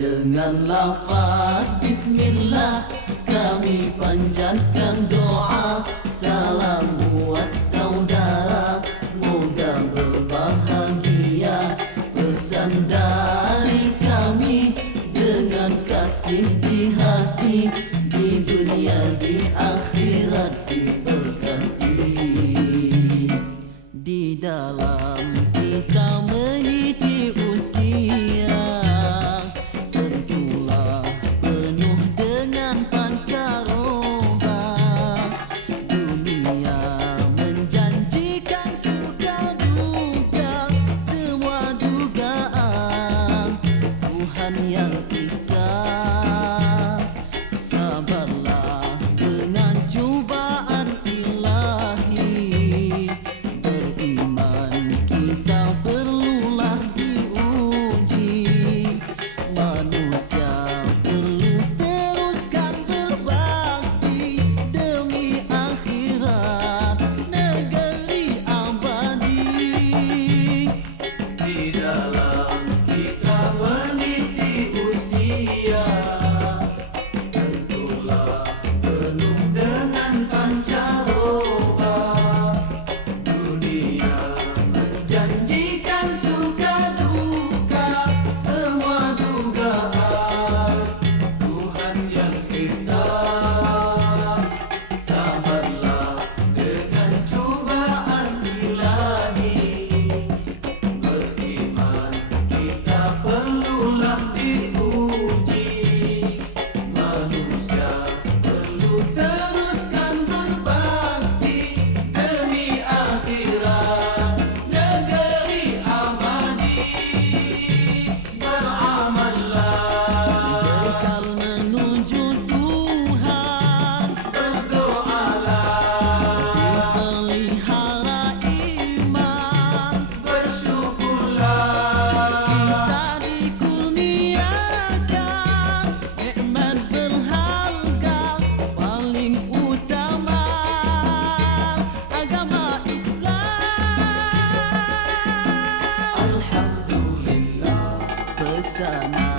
Dengan lafaz Bismillah kami panjatkan doa. Salam done.